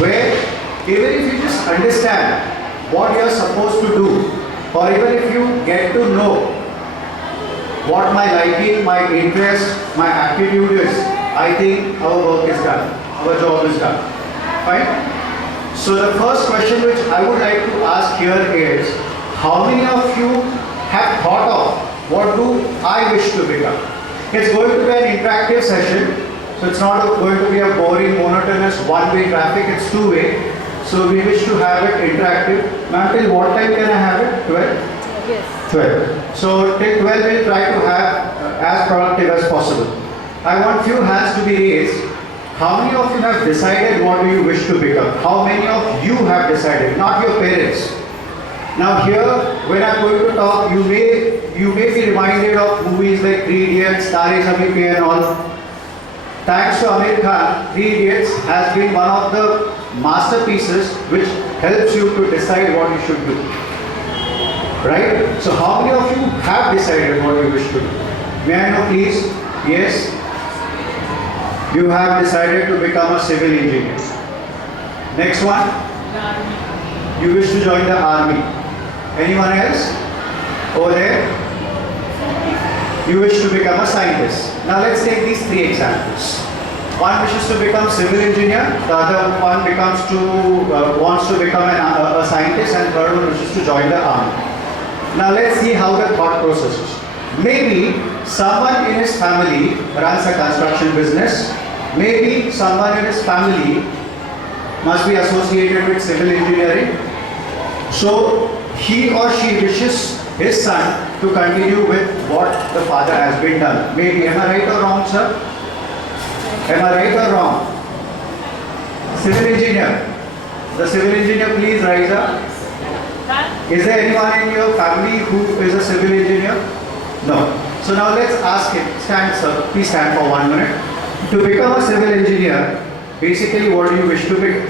where even if you just understand what you are supposed to do, or even if you get to know what my liking, my interest, my attitude is, I think our work is done, our job is done. Fine? So the first question which I would like to ask here is, how many of you have thought of what do I wish to become? It's going to be an interactive session, so it's not going to be a boring, monotonous one-way traffic, it's two-way. So we wish to have it interactive. Ma'am, till what time can I have it? 12? Yes. 12. So till 12 we'll try to have as productive as possible. I want few hands to be raised. How many of you have decided what do you wish to become? How many of you have decided? Not your parents. Now here, when I'm going to talk, you may be reminded of movies like Three Idiots, Tare Zameen Pe and all. Thanks to Amir Khan, Three Idiots has been one of the masterpieces which helps you to decide what you should do. Right? So how many of you have decided what you wish to do? May I know please? Yes? You have decided to become a civil engineer. Next one? You wish to join the army. Anyone else? Over there? You wish to become a scientist. Now let's take these three examples. One wishes to become civil engineer, the other one wants to become a scientist, and third one wishes to join the army. Now let's see how the thought process is. Maybe someone in his family runs a construction business. Maybe someone in his family must be associated with civil engineering. So he or she wishes his son to continue with what the father has been done. Maybe, am I right or wrong, sir? Am I right or wrong? Civil engineer. The civil engineer, please rise up. Is there anyone in your family who is a civil engineer? No. So now let's ask him. Stand, sir. Please stand for 1 minute. To become a civil engineer, basically what do you wish to be?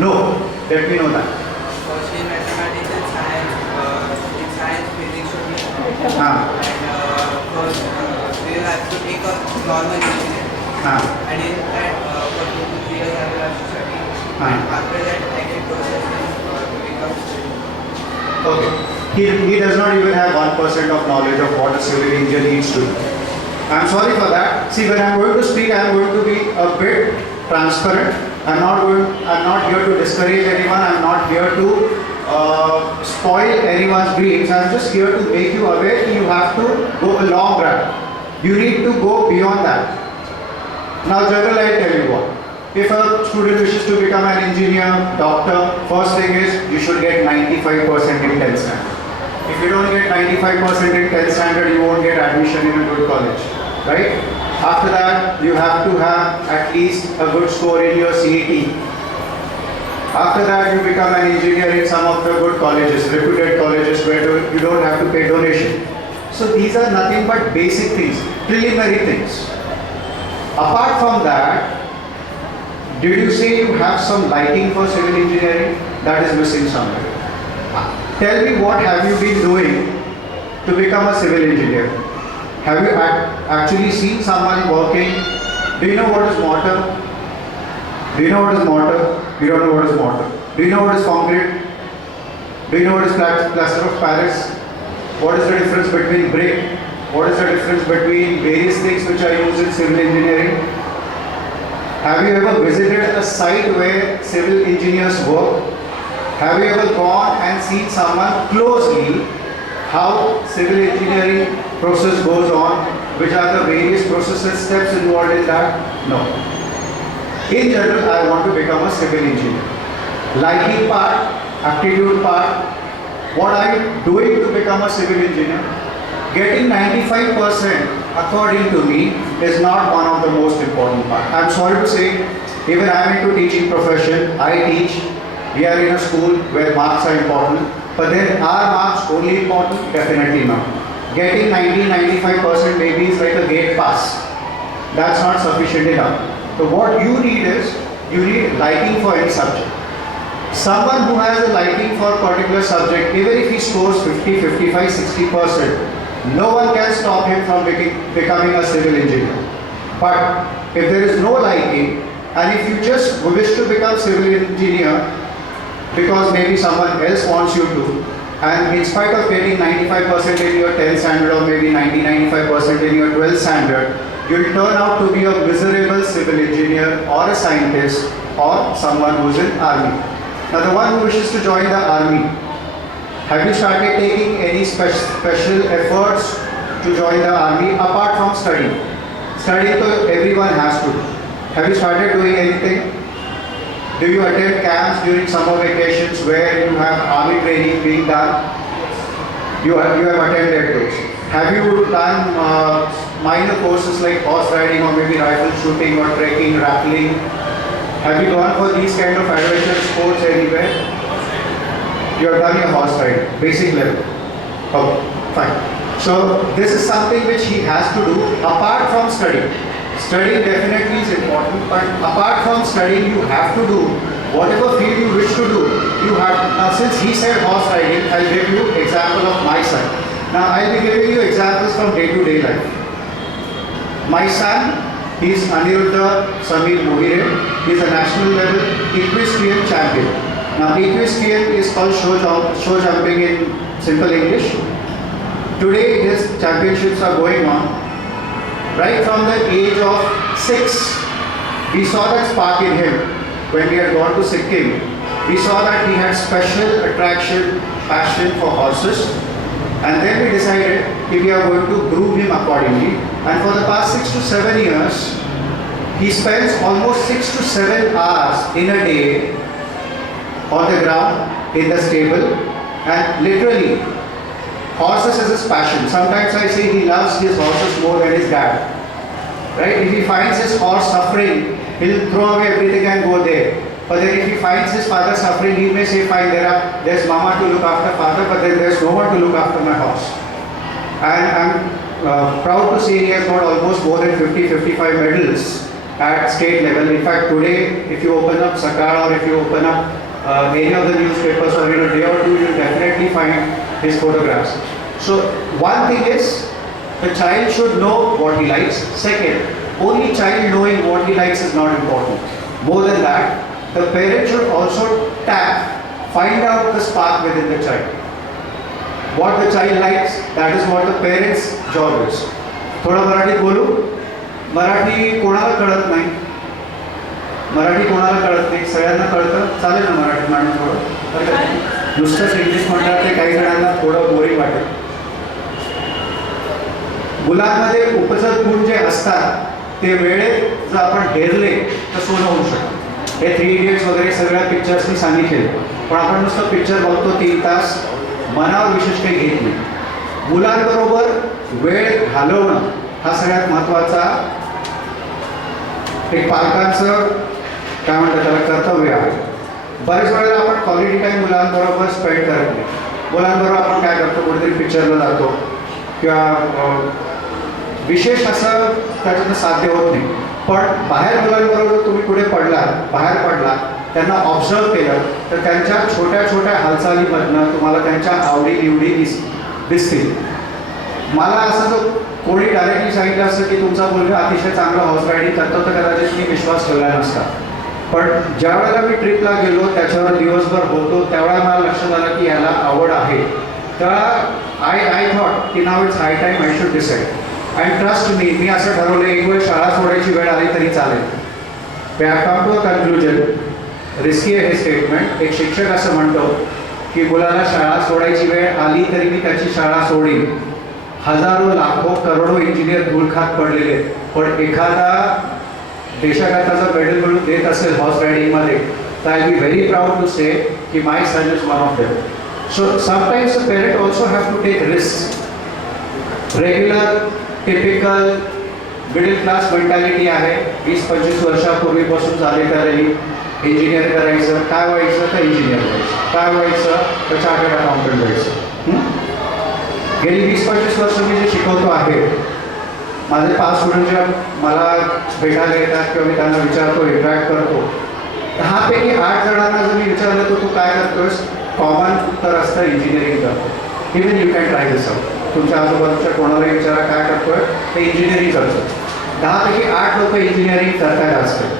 No. Let me know that. Firstly, mathematics and science. In science, physics should be. Ah. And first, we will have to take a normal engineering. Ah. And in that, for 2 to 3 years, I will have to study. Ah. And after that, I can process to become civil. Okay. He does not even have 1% of knowledge of what a civil engineer needs to do. I'm sorry for that. See, when I'm going to speak, I'm going to be a bit transparent. I'm not here to discourage anyone. I'm not here to spoil anyone's dreams. I'm just here to make you aware that you have to go a long run. You need to go beyond that. Now, general, I'll tell you what. If a student wishes to become an engineer, doctor, first thing is you should get 95% in 10th standard. If you don't get 95% in 10th standard, you won't get admission in a good college, right? After that, you have to have at least a good score in your CET. After that, you become an engineer in some of the good colleges, reputed colleges where you don't have to pay donation. So these are nothing but basic things, preliminary things. Apart from that, did you say you have some liking for civil engineering? That is missing somewhere. Tell me, what have you been doing to become a civil engineer? Have you actually seen someone working? Do you know what is mortar? Do you know what is mortar? You don't know what is mortar. Do you know what is concrete? Do you know what is plaster of Paris? What is the difference between brick? What is the difference between various things which are used in civil engineering? Have you ever visited a site where civil engineers work? Have you ever gone and seen someone closely how civil engineering process goes on? Which are the various processes, steps involved in that? No. In general, I want to become a civil engineer. Liking part, aptitude part, what are you doing to become a civil engineer? Getting 95% according to me is not one of the most important part. I'm sorry to say, even I'm into teaching profession, I teach, we are in a school where marks are important, but then are marks only important? Definitely not. Getting 90-95% maybe is like a gate pass. That's not sufficient enough. So what you need is, you need liking for any subject. Someone who has a liking for a particular subject, even if he scores 50, 55, 60%, no one can stop him from becoming a civil engineer. But if there is no liking And if you just wish to become civil engineer because maybe someone else wants you to, and in spite of getting 95% in your 10th standard or maybe 95% in your 12th standard, you'll turn out to be a miserable civil engineer or a scientist or someone who's in army. Now the one who wishes to join the army, have you started taking any special efforts to join the army apart from studying? Studying so everyone has to do. Have you started doing anything? Do you attend camps during summer vacations where you have army training being done? You have attended those. Have you done minor courses like horse riding or maybe rifle shooting or trekking, rappelling? Have you gone for these kind of adventure sports anywhere? You have done your horse riding, basic level. Okay, fine. So this is something which he has to do apart from studying. Studying definitely is important, but apart from studying, you have to do whatever field you wish to do. You have now. Since he said horse riding, I'll give you example of my son. Now I'll be giving you examples from day-to-day life. My son, he's Aniruddha Samir Mohire. He's a national level equestrian champion. Now equestrian is called show jumping in simple English. Today his championships are going on. Right from the age of 6, we saw that spark in him when we had gone to Sikkim. We saw that he had special attraction, passion for horses, and then we decided if we are going to groom him accordingly. And for the past 6 to 7 years, he spends almost 6 to 7 hours in a day on the ground, in the stable, and literally horses is his passion. Sometimes I say he loves his horses more than his dad. Right? If he finds his horse suffering, he'll throw away everything and go there. But then if he finds his father suffering, he may say, fine, there's mama to look after father, but then there's no one to look after my horse. And I'm proud to say he has got almost more than 50-55 medals at state level. In fact, today, if you open up Sakar or if you open up any of the newspapers or in a day or two, you'll definitely find his photographs. So one thing is, the child should know what he likes. Second, only child knowing what he likes is not important. More than that, the parent should also find out the spark within the child. What the child likes, that is what the parent's job is. थोडा मराठीत बोलू? मराठी कोणाला कळत नाही? मराठी कोणाला कळत नाही? सगळ्यांना कळतं? चालेल ना मराठी मॅडम थोडं? नुसतंच इंग्लिश म्हटलं ते काही जणांना थोडं बोरिंग वाटेल. मुलांमध्ये उपजत गुण जे असतात ते वेळेत जर आपण हेरले तर सोनं होऊ शकतं. हे 3 इडियट्स वगैरे सगळ्या पिक्चर्सनी सांगितले, पण आपण नुसतं पिक्चर बघतो 3 तास, मनावर विशेष काही घेत नाही. मुलांबरोबर वेळ घालवणं हा सगळ्यात महत्त्वाचा एक पालकांचं काय म्हणतात त्याला कर्तव्य आहे. बरेच वेळेला आपण क्वालिटी टाईम मुलांबरोबर स्पेंड करत नाही. मुलांबरोबर आपण काय करतो, कुठेतरी पिक्चरला जातो किंवा विशेष असं त्याच्यातनं साध्य होत नाही. पण बाहेर मुलांबरोबर तुम्ही पुढे बाहेर पडलात, त्यांना ऑब्झर्व केलं तर त्यांच्या छोट्या छोट्या हालचालीमधनं तुम्हाला त्यांच्या आवडीनिवडी दिसतील. मला असं जर कोणी डायरेक्टली सांगितलं असतं की तुमचा मुलगा अतिशय चांगला हॉर्स रायडिंग करतो तर कदाचित मी विश्वास ठेवला नसता. पण ज्या वेळेला मी ट्रिपला गेलो, त्याच्यावर दिवसभर होतो, त्यावेळेला मला लक्षात आलं की याला आवड आहे. तेव्हा आय थॉट की now it's high time I should decide. And trust me असं ठरवलं एक वेळ शाळा सोडायची वेळ आली तरी चालेल. We have come to a conclusion. Risky आहे हे स्टेटमेंट. एक शिक्षक असं म्हणतो की मुलाला शाळा सोडायची वेळ आली तरी मी त्याची शाळा सोडीन. हजारो लाखो करोडो इंजिनियर धूळ खात पडलेले, पण एखादा देशाकरताचा मेडल मिळून देत असेल हॉर्स रायडिंगमध्ये तर I be very proud to say की my son is one of them. So sometimes the parent also have to take risk. Regular typical middle class mentality आहे. 20-25 वर्षापूर्वीपासून झाले तरी इंजिनियर करायचं, काय व्हायचं तर इंजिनियर व्हायचं, काय व्हायचं तर चार्टर्ड अकाउंटंट व्हायचं. गेली 20-25 वर्ष मी जे शिकवतो आहे, माझे 5 स्टुडंट जे मला भेटायला येतात किंवा मी त्यांना विचारतो, इंटरॅक्ट करतो, 10पैकी 8 जणांना जर मी विचारलं तर तू काय करतोस, कॉमन उत्तर असतं इंजिनिअरिंग करतो. Even you can try this out. तुमच्या आजूबाजूच्या कोणालाही विचारा काय करतोय, ते इंजिनिअरिंग करतो. 10पैकी 8 लोक इंजिनिअरिंग करतात आजकाल.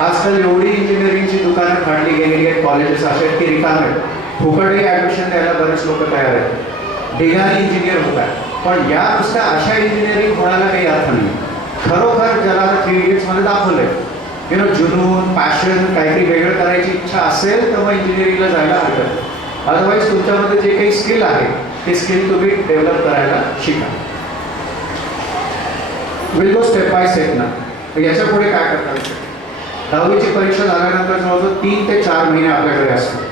आजकाल एवढी इंजिनिअरिंगची दुकानं फाडली गेलेली आहेत, कॉलेजेस असे आहेत की रिकामे आहेत. फुकटही ॲडमिशन द्यायला बरेच लोक तयार आहेत. ढिगाणी इंजिनियर होतात. पण या नुसत्या अशा इंजिनिअरिंग होण्याला काही अर्थ नाही. खरोखर ज्याला 3 इडियट्समध्ये दाखवलं आहे, जुनून, पॅशन, काहीतरी वेगळं करायची इच्छा असेल तर मग इंजिनिअरिंगला जायला हरकत नाही. अदरवाईज तुमच्यामध्ये जे काही स्किल आहे ते स्किल तुम्ही डेव्हलप करायला शिका. Will go step by step ना. याच्या पुढे काय करता येईल? 10वीची परीक्षा झाल्यानंतर जवळजवळ 3 ते 4 महिने आपल्याकडे असतात.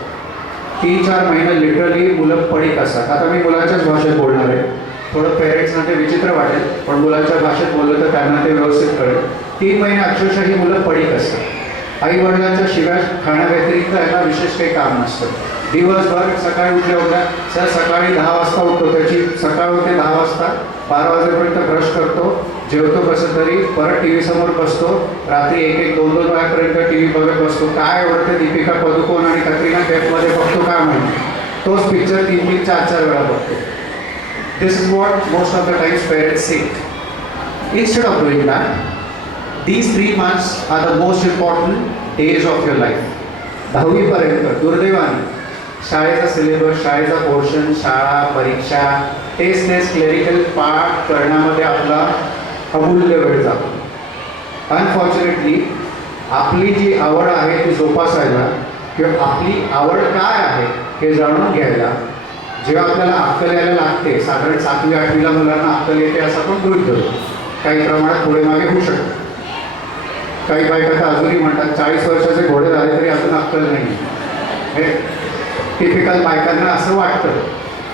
3-4 महिने लिटरली मुलं पडीक असतात. आता मी मुलांच्याच भाषेत बोलणार आहे. थोडं पेरेंट्सना ते विचित्र वाटेल, पण मुलांच्या भाषेत बोललं तर त्यांना ते व्यवस्थित कळेल. 3 महिने अक्षरशः ही मुलं पडीक असतात. आई वडिलांच्या शिव्या खाण्याव्यतिरिक्त यांना विशेष काही काम नसतं. दिवसभर सकाळी उठल्या सर सकाळी 10 वाजता उठतो, त्याची सकाळ होते 10 वाजता, 12 वाजेपर्यंत ब्रश करतो, जेवतो कसं तरी, परत टी व्ही समोर बसतो, रात्री 1-2 वेळापर्यंत टी व्ही बघत बसतो. काय एवढं ते दीपिका पदुकोण आणि कतरिना कैफमध्ये बघतो काय माहिती, तोच पिक्चर 3-3, 4-4 वेळा बघतो. This is what most of the times parents think. Instead of doing that, these 3 months are the most important days of your life. 10वीपर्यंत दुर्दैवाने शाळेचा सिलेबस, शाळेचा पोर्शन, शाळा, परीक्षा, टेस्ट क्लेरिकल पाठ करण्यामध्ये आपला अमूल्य वेळ जातो. अनफॉर्च्युनेटली आपली जी आवड आहे ती जोपासायला किंवा आपली आवड काय आहे हे जाणून घ्यायला जेव्हा आपल्याला अक्कल यायला लागते, साधारण 7वी-8वीला मुलांना अक्कल येते असं आपण गृहीत धरतो. काही प्रमाणात पुढे मागे होऊ शकतं. काही बायका तर अजूनही म्हणतात 40 वर्षाचे घोडे झाले तरी अजून अक्कल नाही. हे टिपिकल बायकांना असं वाटतं.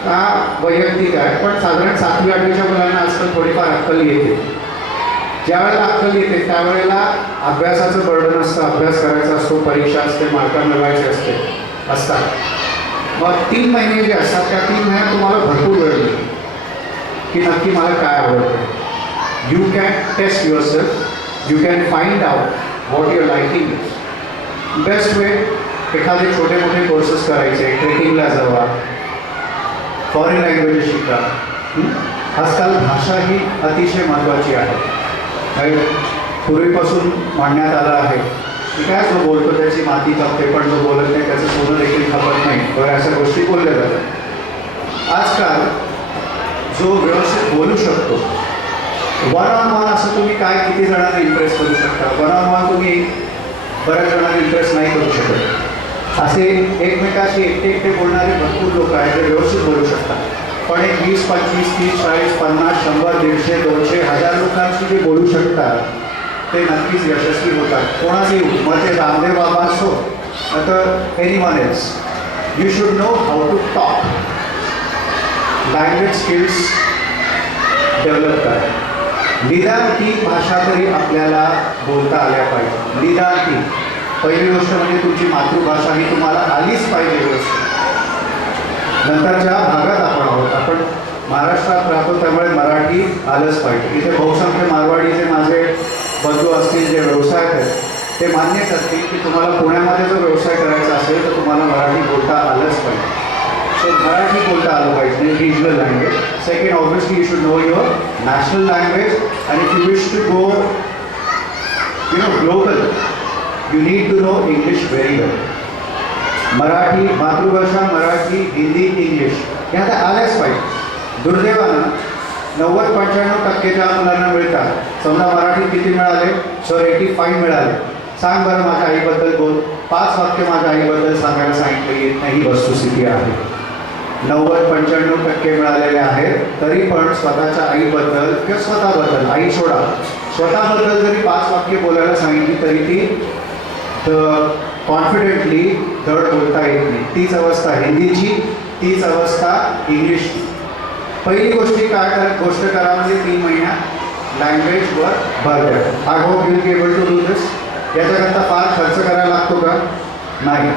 का वैयक्तिक आहे, पण साधारण 7वी-8वीच्या मुलांना आजकाल थोडीफार अक्कल येते. ज्यावेळेला अक्कल येते त्यावेळेला अभ्यासाचं बर्डन असतं, अभ्यास करायचा असतो, परीक्षा असते, मार्क मिळवायचे असतात. मग 3 महिने जे असतात त्या 3 महिन्यात तुम्हाला भरपूर वेळ मिळतो की नक्की मला काय आवडतं. You can test yourself, you can find out what your liking is. Best way एखादे छोटे मोठे कोर्सेस करायचे, ट्रेकिंगला जावा, फॉरेन लँग्वेजेस शिका. आजकाल भाषा ही अतिशय महत्त्वाची आहे. पूर्वीपासून म्हणण्यात आलं आहे की काय जो बोलतो त्याची माती खपते, पण जो बोलत नाही त्याचं सोनं देखील खपत नाही, तर अशा गोष्टी बोलल्या जातात. आजकाल जो व्यवस्थित बोलू शकतो, 1-on-1 असं तुम्ही काय किती जणांना इम्प्रेस करू शकता. 1-on-1 तुम्ही बऱ्याच जणांना इम्प्रेस नाही करू शकत. असे एकमेकाशी एकटे बोलणारे भरपूर लोक आहेत जे व्यवस्थित बोलू शकतात. पण एक 20, 25, 30, 40, 50, 100, 150, 200, 1000 लोकांशी जे बोलू शकतात ते नक्कीच यशस्वी होतात. कोणाचंही मग ते रामदेव बाबा असो तर anyone else. You should know how to talk. Language skills develop करा. निदान ती भाषा तरी आपल्याला बोलता आल्या पाहिजे. निदान ती. पहिली गोष्ट म्हणजे तुमची मातृभाषा ही तुम्हाला आलीच पाहिजे व्यवस्थित. नंतर ज्या भागात आपण आहोत, आपण महाराष्ट्रात राहतो त्यामुळे मराठी आलंच पाहिजे. इथे बहुसंख्य मारवाडी जे माझे बंधू असतील, जे व्यवसाय आहेत, ते मान्य करतील की तुम्हाला पुण्यामध्ये जर व्यवसाय करायचा असेल तर तुम्हाला मराठी बोलता आलंच पाहिजे. सो मराठी बोलता आलं पाहिजे, regional language. Second, obviously you should know your national language. आणि if you wish to go global, you need to know English very well. Marathi मातृभाषा, मराठी, हिंदी, इंग्लिश ह्या तर आल्याच पाहिजे. दुर्दैवानं 90-95% ज्या मुलांना मिळतात, समजा मराठीत किती मिळाले, सर 85 मिळाले, सांग बरं माझ्या आईबद्दल बोल. 5 वाक्य माझ्या आईबद्दल सांगायला सांगितलं येत नाही, ही वस्तुस्थिती आहे. 90-95% मिळालेले आहेत, तरी पण स्वतःच्या आईबद्दल किंवा स्वतःबद्दल, आई सोडा, स्वतःबद्दल जरी 5 वाक्य बोलायला सांगितली तरी ती कॉन्फिडेंटली धड बोलता येत नाही. तीच अवस्था हिंदीची, तीच अवस्था इंग्लिशची. पहिली गोष्ट करा म्हणजे 3 महिन्यात लँग्वेजवर भर द्या. I hope you be able to do this. याच्याकरता फार खर्च करायला लागतो का? नाही.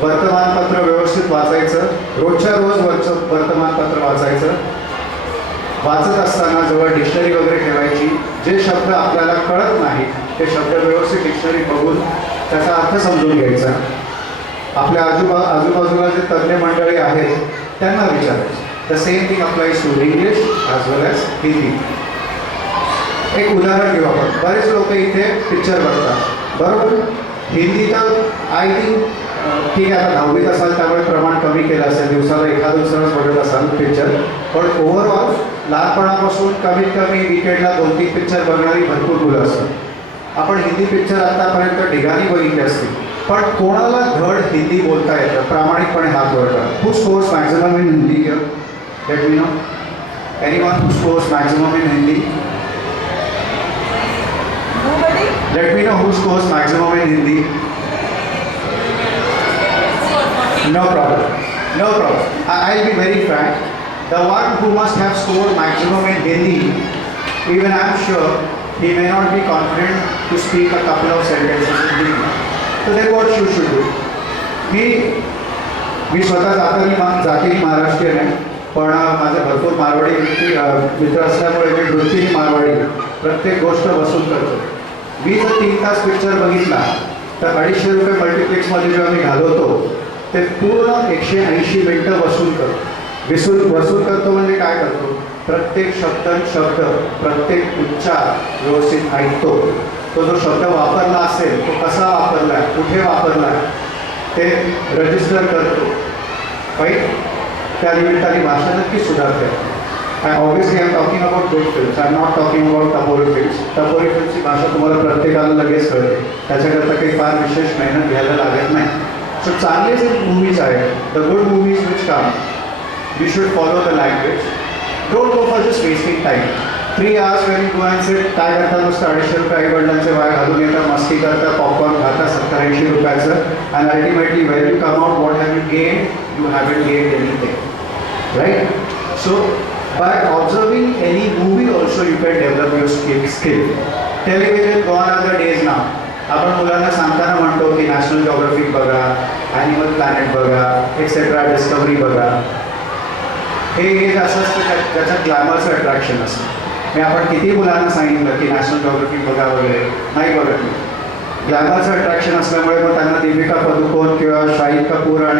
वर्तमानपत्र व्यवस्थित वाचायचं, रोजच्या रोज वर्तमानपत्र वाचायचं. वाचत असताना जवळ डिक्शनरी वगैरे ठेवायची. जे शब्द आपल्याला कळत नाही ते शब्द व्यवस्थित डिक्शनरी बघून त्याचा अर्थ समजून घ्यायचा. आपल्या आजूबाजूला जे तज्ज्ञ मंडळी आहेत त्यांना विचारायचं. The same thing applies to English as well as Hindi. एक उदाहरण घेऊ आपण. बरेच लोक इथे पिक्चर बघतात. बरोबर. हिंदी तर आय थिंक ठीक आहे, आता 10वीत असाल त्यामुळे प्रमाण कमी केलं असेल, दिवसाला एखाद दुसरंच बघत असाल पिक्चर, पण ओव्हरऑल लहानपणापासून कमीत कमी विकेटला 2-3 पिक्चर बघणारी भरपूर मुलं असतात. आपण हिंदी पिक्चर आत्तापर्यंत ढिगाणी बघितले असतील, पण कोणाला धड हिंदी बोलता येतं प्रामाणिकपणे हात वर करा. Who scores maximum in Hindi here? Let me know. Anyone who scores maximum in Hindi? Nobody? Let me know who scores maximum in Hindi. No problem. No problem. I'll be very frank. The one who must have scored maximum in Hindi, even I'm sure he may not be confident to speak a couple of sentences in Hindi. So then what you should do? मी स्वतः जातीने महाराष्ट्रीयन आहे, पण माझे भरपूर मारवाडी मित्र असल्यामुळे मी वृत्तीने मारवाडी प्रत्येक गोष्ट वसूल करतो. मी जर 3 तास पिक्चर बघितला तर 250 रुपये मल्टिप्लेक्समध्ये जेव्हा मी घालवतो ते पूर्ण 180 मिनटं वसूल करतो. म्हणजे काय करतो? प्रत्येक शब्द प्रत्येक उच्चार व्यवस्थित ऐकतो. तो जो शब्द वापरला असेल तो कसा वापरला आहे, कुठे वापरला आहे ते रजिस्टर करतो. राईट? त्या निमित्ताने भाषा नक्कीच सुधारते. Obviously I am talking about good films, I am not talking about tapori films. टपोरी फिल्मची भाषा तुम्हाला प्रत्येकाला लगेच कळते, त्याच्याकरता काही फार विशेष मेहनत घ्यायला लागत नाही. सो चांगले जे मूवीज आहेत, the good movies which come, you should follow the language. Don't go for just wasting time. 3 hours when you go and sit, काय करता नुसतं 250 रुपये आई वडिलांचे वाय घालून येता, मस्ती करता, पॉपकॉर्न खाता 70-80 रुपयाचं, and ultimately when you come out, what have you gained? You haven't gained anything. Right? So by observing any movie also you can develop your skill. Television gone are the days now. आपण मुलांना सांगताना म्हणतो की national geographic बघा, animal planet बघा, etcetera, discovery बघा. हे असं असतं त्याच्यात ग्लॅमरचं अट्रॅक्शन असतं. मी आपण किती मुलांना सांगितलं की नॅशनल जॉग्राफिक बघा वगैरे, नाही बघत. ग्लॅमरचं अट्रॅक्शन असल्यामुळे मग त्यांना दीपिका पदुकोण किंवा शाहिद कपूर आणि